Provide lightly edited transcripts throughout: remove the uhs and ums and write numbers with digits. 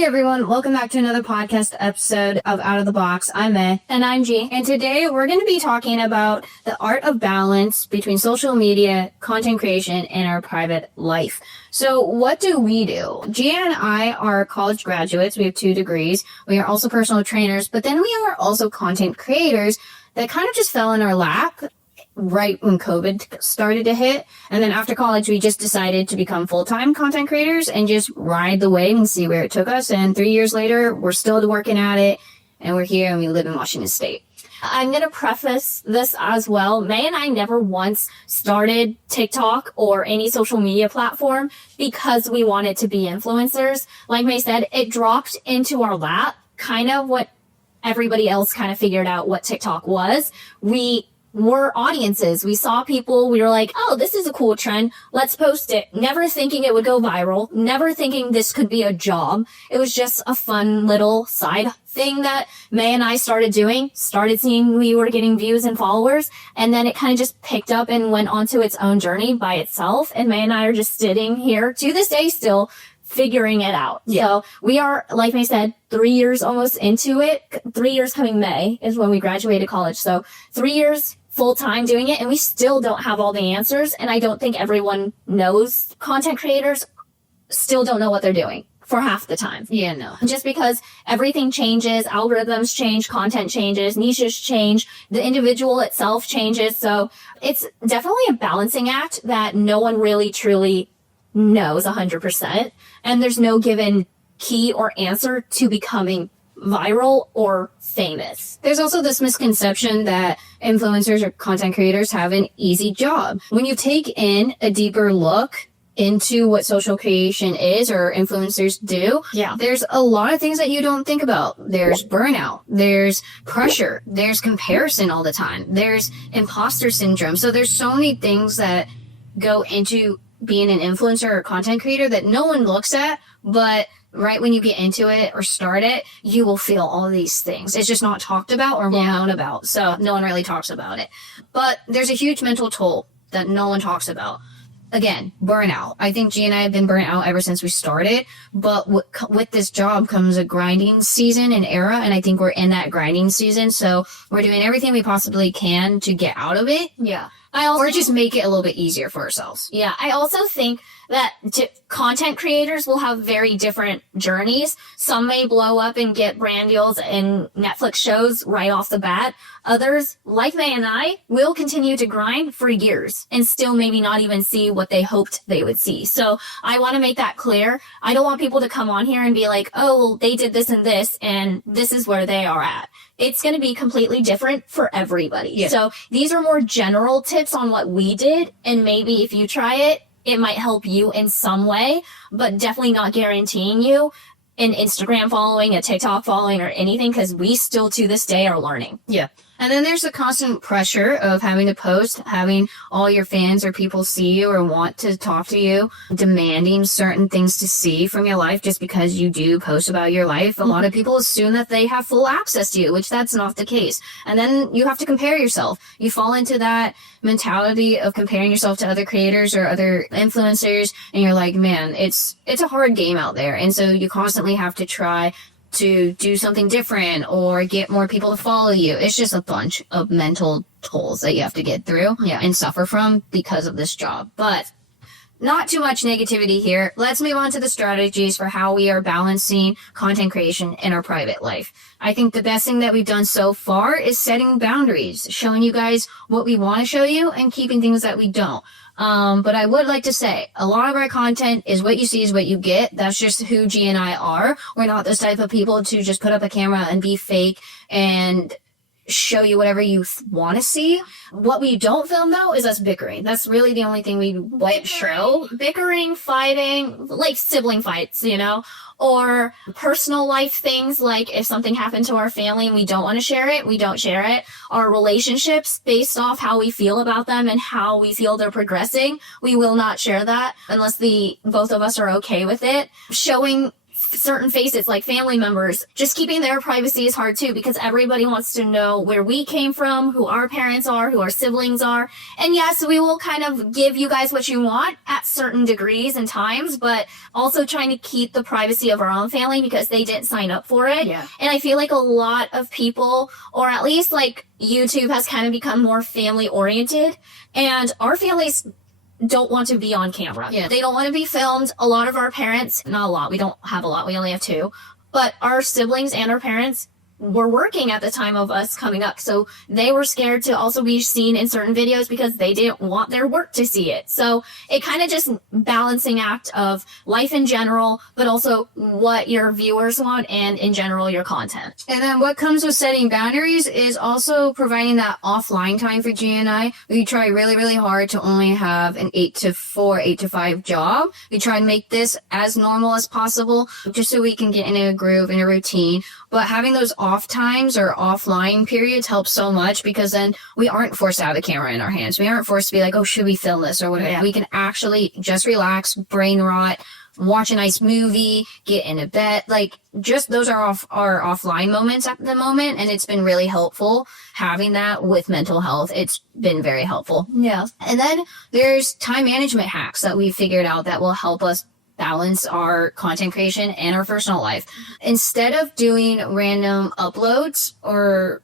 Hey everyone, welcome back to another podcast episode of Out of the Box. I'm May. And I'm G. And today we're going to be talking about the art of balance between social media, content creation, and our private life. So what do we do? G and I are college graduates. We have 2 degrees. We are also personal trainers, but then we are also content creators that kind of just fell in our lap right when COVID started to hit. And then after college, we just decided to become full-time content creators and just ride the wave and see where it took us. And 3 years later, we're still working at it, and we're here and we live in Washington State. I'm going to preface this as well. May and I never once started TikTok or any social media platform because we wanted to be influencers. Like May said, it dropped into our lap, kind of what everybody else kind of figured out what TikTok was. We were audiences. We saw people, we were like, oh, this is a cool trend. Let's post it. Never thinking it would go viral. Never thinking this could be a job. It was just a fun little side thing that May and I started doing, started seeing we were getting views and followers. And then it kind of just picked up and went onto its own journey by itself. And May and I are just sitting here to this day still figuring it out. Yeah. So we are, like May said, 3 years almost into it. 3 years coming May is when we graduated college. So 3 years full-time doing it, and we still don't have all the answers, and I don't think everyone knows. Content creators still don't know what they're doing for half the time. Yeah, no. Just because everything changes, algorithms change, content changes, niches change, the individual itself changes, so it's definitely a balancing act that no one really truly knows 100%, and there's no given key or answer to becoming viral or famous. There's also this misconception that influencers or content creators have an easy job. When you take in a deeper look into what social creation is or influencers do, there's a lot of things that you don't think about. There's burnout, there's pressure, there's comparison all the time, there's imposter syndrome. So there's so many things that go into being an influencer or content creator that no one looks at, but right when you get into it or start it, you will feel all of these things. It's just not talked about or well known about. So no one really talks about it. But there's a huge mental toll that no one talks about. Again, burnout. I think G and I have been burnt out ever since we started. But with this job comes a grinding season and era. And I think we're in that grinding season. So we're doing everything we possibly can to get out of it. Yeah. Or just make it a little bit easier for ourselves. Yeah. I also think that content creators will have very different journeys. Some may blow up and get brand deals and Netflix shows right off the bat. Others, like May and I, will continue to grind for years and still maybe not even see what they hoped they would see. So I want to make that clear. I don't want people to come on here and be like, oh, well, they did this and this is where they are at. It's going to be completely different for everybody. Yeah. So these are more general tips on what we did. And maybe if you try it, it might help you in some way, but definitely not guaranteeing you an Instagram following, a TikTok following, or anything, because we still to this day are learning. Yeah. And then there's the constant pressure of having to post, having all your fans or people see you or want to talk to you, demanding certain things to see from your life just because you do post about your life. A lot of people assume that they have full access to you, which that's not the case. And then you have to compare yourself. You fall into that mentality of comparing yourself to other creators or other influencers, and you're like, man, it's a hard game out there. And so you constantly have to try to do something different or get more people to follow you. It's just a bunch of mental tolls that you have to get through and suffer from because of this job. But not too much negativity here. Let's move on to the strategies for how we are balancing content creation in our private life. I think the best thing that we've done so far is setting boundaries, showing you guys what we want to show you and keeping things that we don't. But I would like to say a lot of our content is what you see is what you get. That's just who G and I are. We're not those type of people to just put up a camera and be fake and show you whatever you want to see. What we don't film though is us bickering. That's really the only thing we won't show. Bickering, fighting, like sibling fights, you know, or personal life things like if something happened to our family and we don't want to share it, we don't share it. Our relationships based off how we feel about them and how we feel they're progressing, we will not share that unless both of us are okay with it. Showing certain faces like family members. Just keeping their privacy is hard too, because everybody wants to know where we came from, who our parents are, who our siblings are. And yes, we will kind of give you guys what you want at certain degrees and times, but also trying to keep the privacy of our own family because they didn't sign up for it. Yeah. And I feel like a lot of people, or at least like YouTube has kind of become more family oriented, and our families don't want to be on camera. Yeah. They don't want to be filmed. A lot of our parents, not a lot, we don't have a lot, we only have 2, but our siblings and our parents were working at the time of us coming up. So they were scared to also be seen in certain videos because they didn't want their work to see it. So it kind of just balancing act of life in general, but also what your viewers want and in general your content. And then what comes with setting boundaries is also providing that offline time for G and I. We try really, really hard to only have an 8 to 4, 8 to 5 job. We try and make this as normal as possible just so we can get in a groove, in a routine. But having those off times or offline periods helps so much because then we aren't forced to have a camera in our hands. We aren't forced to be like, oh, should we film this or whatever. Yeah. We can actually just relax, brain rot, watch a nice movie, get in a bed. Like, just those are our offline moments at the moment. And it's been really helpful having that with mental health. It's been very helpful. Yeah. And then there's time management hacks that we figured out that will help us balance our content creation and our personal life. Instead of doing random uploads or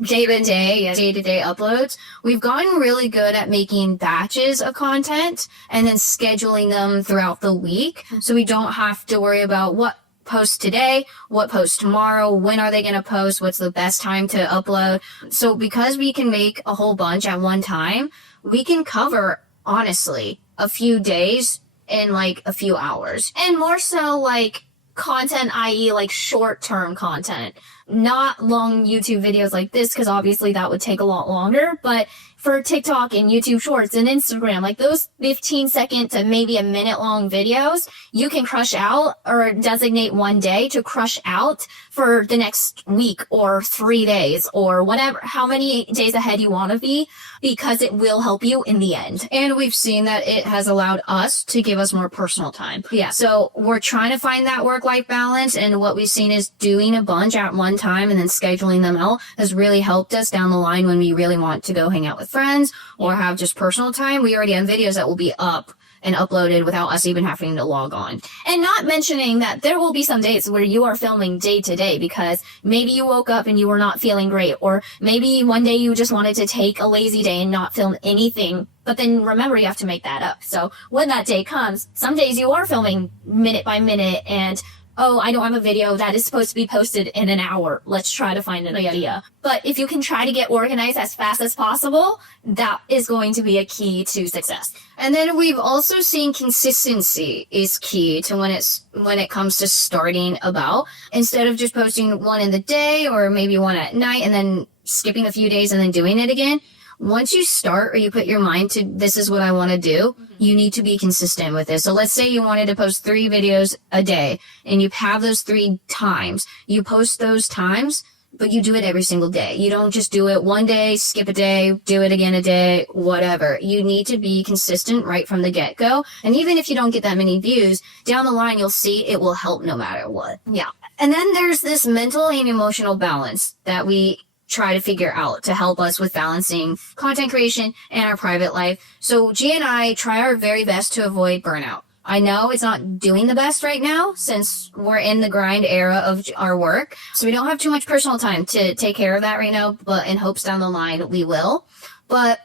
day-to-day uploads, we've gotten really good at making batches of content and then scheduling them throughout the week. So we don't have to worry about what post today, what post tomorrow, when are they going to post, what's the best time to upload. So because we can make a whole bunch at one time, we can cover, honestly, a few days in like a few hours. And more so like content, i.e. like short-term content, not long YouTube videos like this, because obviously that would take a lot longer. But for TikTok and YouTube Shorts and Instagram, like those 15-second to maybe a minute long videos, you can crush out or designate one day to crush out for the next week or 3 days or whatever, how many days ahead you want to be, because it will help you in the end. And we've seen that it has allowed us to give us more personal time. Yeah. So we're trying to find that work-life balance, and what we've seen is doing a bunch at one time and then scheduling them out has really helped us down the line when we really want to go hang out with friends or have just personal time. We already have videos that will be up and uploaded without us even having to log on. And not mentioning that there will be some days where you are filming day to day because maybe you woke up and you were not feeling great, or maybe one day you just wanted to take a lazy day and not film anything. But then remember, you have to make that up. So when that day comes, some days you are filming minute by minute and, oh, I don't have a video that is supposed to be posted in an hour. Let's try to find an idea. But if you can try to get organized as fast as possible, that is going to be a key to success. And then we've also seen consistency is key to when it comes to starting about. Instead of just posting one in the day or maybe one at night and then skipping a few days and then doing it again. Once you start or you put your mind to this is what I want to do, you need to be consistent with it. So let's say you wanted to post 3 videos a day and you have those 3 times. You post those times, but you do it every single day. You don't just do it one day, skip a day, do it again a day, whatever. You need to be consistent right from the get-go. And even if you don't get that many views, down the line you'll see it will help no matter what. Yeah. And then there's this mental and emotional balance that we try to figure out to help us with balancing content creation and our private life. So G and I try our very best to avoid burnout. I know it's not doing the best right now since we're in the grind era of our work. So we don't have too much personal time to take care of that right now, but in hopes down the line we will. But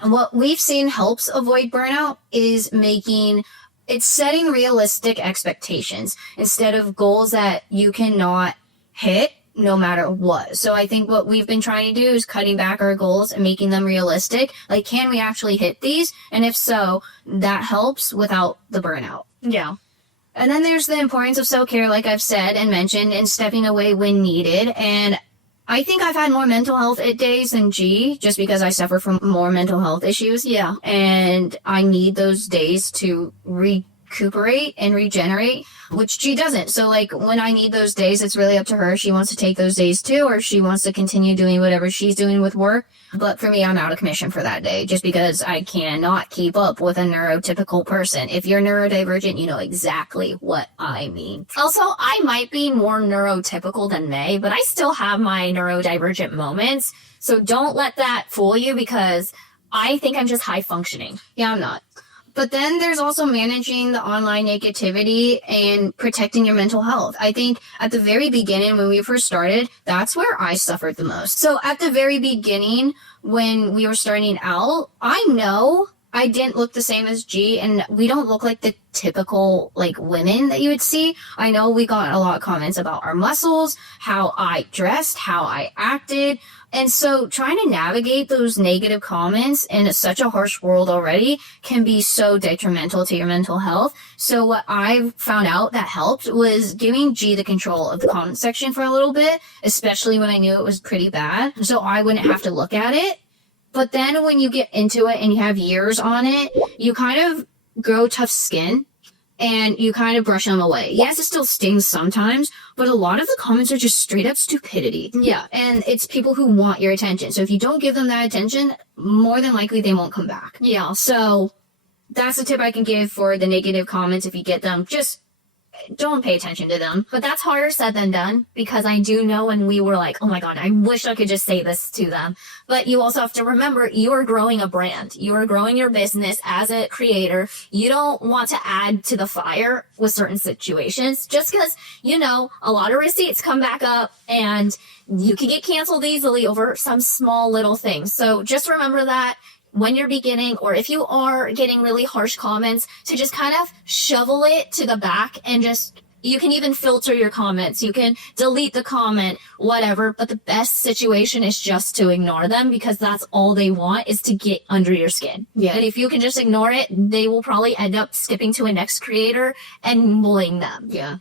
what we've seen helps avoid burnout is setting realistic expectations instead of goals that you cannot hit no matter what. So I think what we've been trying to do is cutting back our goals and making them realistic. Like, can we actually hit these? And if so, that helps without the burnout. Yeah. And then there's the importance of self-care, like I've said and mentioned, and stepping away when needed. And I think I've had more mental health days than G, just because I suffer from more mental health issues. Yeah. And I need those days to recuperate and regenerate, which G doesn't. So like when I need those days, it's really up to her. She wants to take those days too, or she wants to continue doing whatever she's doing with work. But for me, I'm out of commission for that day just because I cannot keep up with a neurotypical person. If you're neurodivergent, you know exactly what I mean. Also, I might be more neurotypical than May, but I still have my neurodivergent moments. So don't let that fool you because I think I'm just high functioning. Yeah, I'm not. But then there's also managing the online negativity and protecting your mental health. I think at the very beginning, when we first started, that's where I suffered the most. So at the very beginning, when we were starting out, I know I didn't look the same as G, and we don't look like the typical, like, women that you would see. I know we got a lot of comments about our muscles, how I dressed, how I acted. And so trying to navigate those negative comments in such a harsh world already can be so detrimental to your mental health. So what I found out that helped was giving G the control of the comment section for a little bit, especially when I knew it was pretty bad. So I wouldn't have to look at it. But then when you get into it and you have years on it, you kind of grow tough skin and you kind of brush them away. Yes, it still stings sometimes, but a lot of the comments are just straight up stupidity. Yeah, and it's people who want your attention. So if you don't give them that attention, more than likely they won't come back. Yeah, so that's a tip I can give for the negative comments. If you get them, just don't pay attention to them. But that's harder said than done because I do know when we were like, oh my God, I wish I could just say this to them. But you also have to remember you are growing a brand. You are growing your business as a creator. You don't want to add to the fire with certain situations just because, you know, a lot of receipts come back up and you can get canceled easily over some small little things. So just remember that when you're beginning, or if you are getting really harsh comments, to just kind of shovel it to the back and just, you can even filter your comments. You can delete the comment, whatever. But the best situation is just to ignore them because that's all they want is to get under your skin. Yeah. And if you can just ignore it, they will probably end up skipping to a next creator and bullying them. Yeah.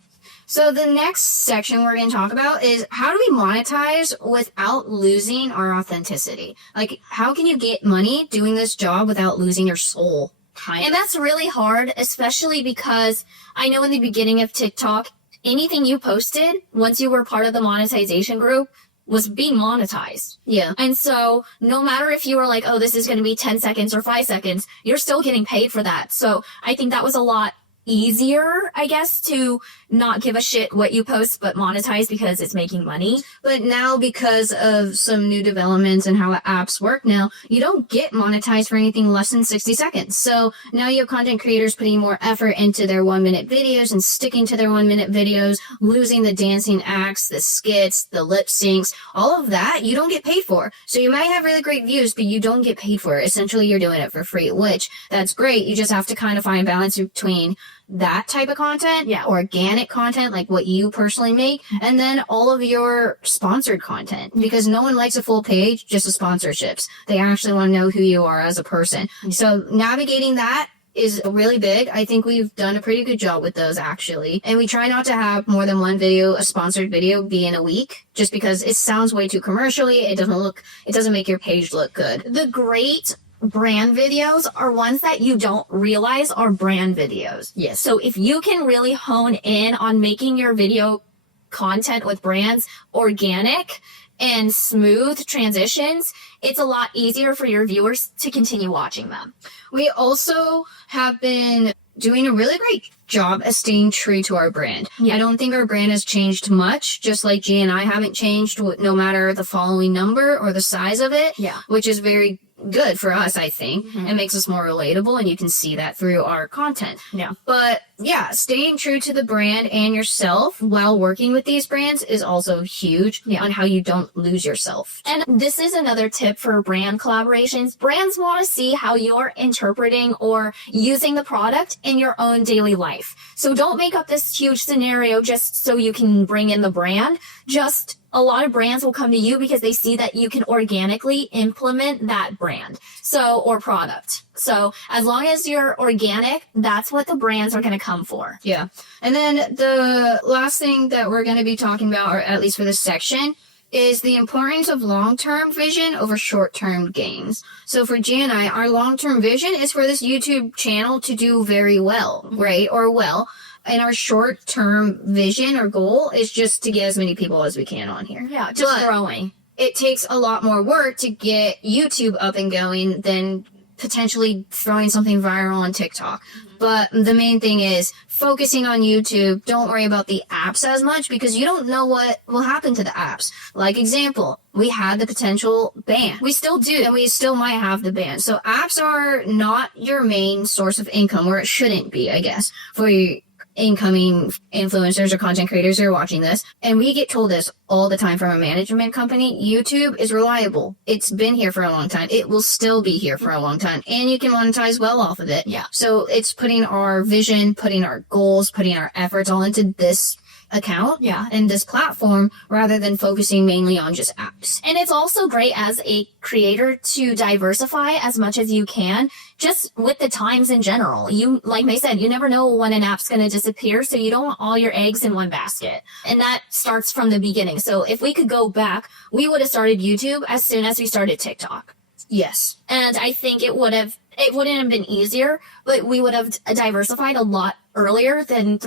So the next section we're going to talk about is how do we monetize without losing our authenticity? Like, how can you get money doing this job without losing your soul? And that's really hard, especially because I know in the beginning of TikTok, anything you posted, once you were part of the monetization group, was being monetized. Yeah. And so no matter if you were like, oh, this is going to be 10 seconds or 5 seconds, you're still getting paid for that. So I think that was a lot easier, I guess, to not give a shit what you post, but monetize because it's making money. But now, because of some new developments and how apps work now, you don't get monetized for anything less than 60 seconds. So now you have content creators putting more effort into their 1-minute videos and sticking to their 1-minute videos, losing the dancing acts, the skits, the lip syncs, all of that you don't get paid for. So you might have really great views, but you don't get paid for it. Essentially, you're doing it for free, which that's great. You just have to kind of find balance between that type of content, organic content, like what you personally make, and then all of your sponsored content, because no one likes a full page just of sponsorships. They actually want to know who you are as a person. So navigating that is really big. I think we've done a pretty good job with those, actually. And we try not to have more than one video, a sponsored video, be in a week, just because it sounds way too commercially. It doesn't make your page look good. The great brand videos are ones that you don't realize are brand videos. Yes. So if you can really hone in on making your video content with brands organic and smooth transitions, it's a lot easier for your viewers to continue watching them. We also have been doing a really great job at staying true to our brand. Yeah. I don't think our brand has changed much, just like G and I haven't changed no matter the following number or the size of it, which is very good for us, I think. It makes us more relatable, and you can see that through our content. Yeah. But yeah, staying true to the brand and yourself while working with these brands is also huge on how you don't lose yourself. And this is another tip for brand collaborations. Brands want to see how you're interpreting or using the product in your own daily life. So don't make up this huge scenario just so you can bring in the brand. Just a lot of brands will come to you because they see that you can organically implement that brand, or product. So as long as you're organic, that's what the brands are going to come for. Yeah. And then the last thing that we're going to be talking about, or at least for this section, is the importance of long-term vision over short-term gains. So for Gia and I, our long-term vision is for this YouTube channel to do very well, right? Or well. And our short-term vision or goal is just to get as many people as we can on here. Yeah, just growing. It takes a lot more work to get YouTube up and going than potentially throwing something viral on TikTok. But the main thing is focusing on YouTube. Don't worry about the apps as much because you don't know what will happen to the apps. Like example, we had the potential ban. We still do, and we still might have the ban. So apps are not your main source of income, or it shouldn't be, I guess, for your incoming influencers or content creators who are watching this. And we get told this all the time from a management company. YouTube is reliable. It's been here for a long time. It will still be here for a long time. And you can monetize well off of it. Yeah. So it's putting our vision, putting our goals, putting our efforts all into this account and this platform rather than focusing mainly on just apps. And it's also great as a creator to diversify as much as you can, just with the times in general. You, like May said, you never know when an app's going to disappear, so you don't want all your eggs in one basket. And that starts from the beginning. So if we could go back, we would have started YouTube as soon as we started TikTok. Yes. And I think it wouldn't have been easier, but we would have diversified a lot earlier than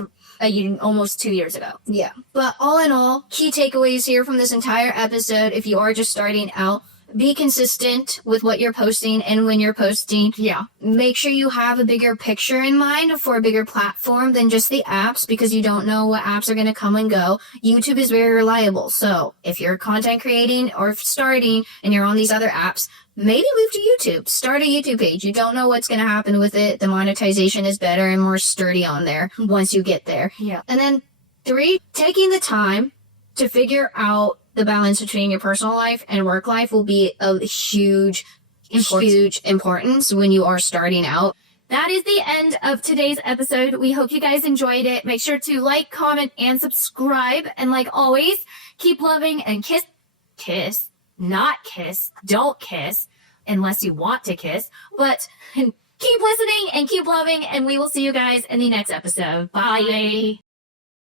almost 2 years ago. Yeah. But all in all, key takeaways here from this entire episode, if you are just starting out, be consistent with what you're posting and when you're posting. Yeah. Make sure you have a bigger picture in mind for a bigger platform than just the apps, because you don't know what apps are going to come and go. YouTube is very reliable. So if you're content creating or starting and you're on these other apps, maybe move to YouTube. Start a YouTube page. You don't know what's going to happen with it. The monetization is better and more sturdy on there once you get there. Yeah. And then 3, taking the time to figure out the balance between your personal life and work life will be of huge importance when you are starting out. That is the end of today's episode. We hope you guys enjoyed it. Make sure to like, comment, and subscribe. And like always, keep loving and kiss, not kiss, don't kiss unless you want to kiss, but keep listening and keep loving, and we will see you guys in the next episode. Bye.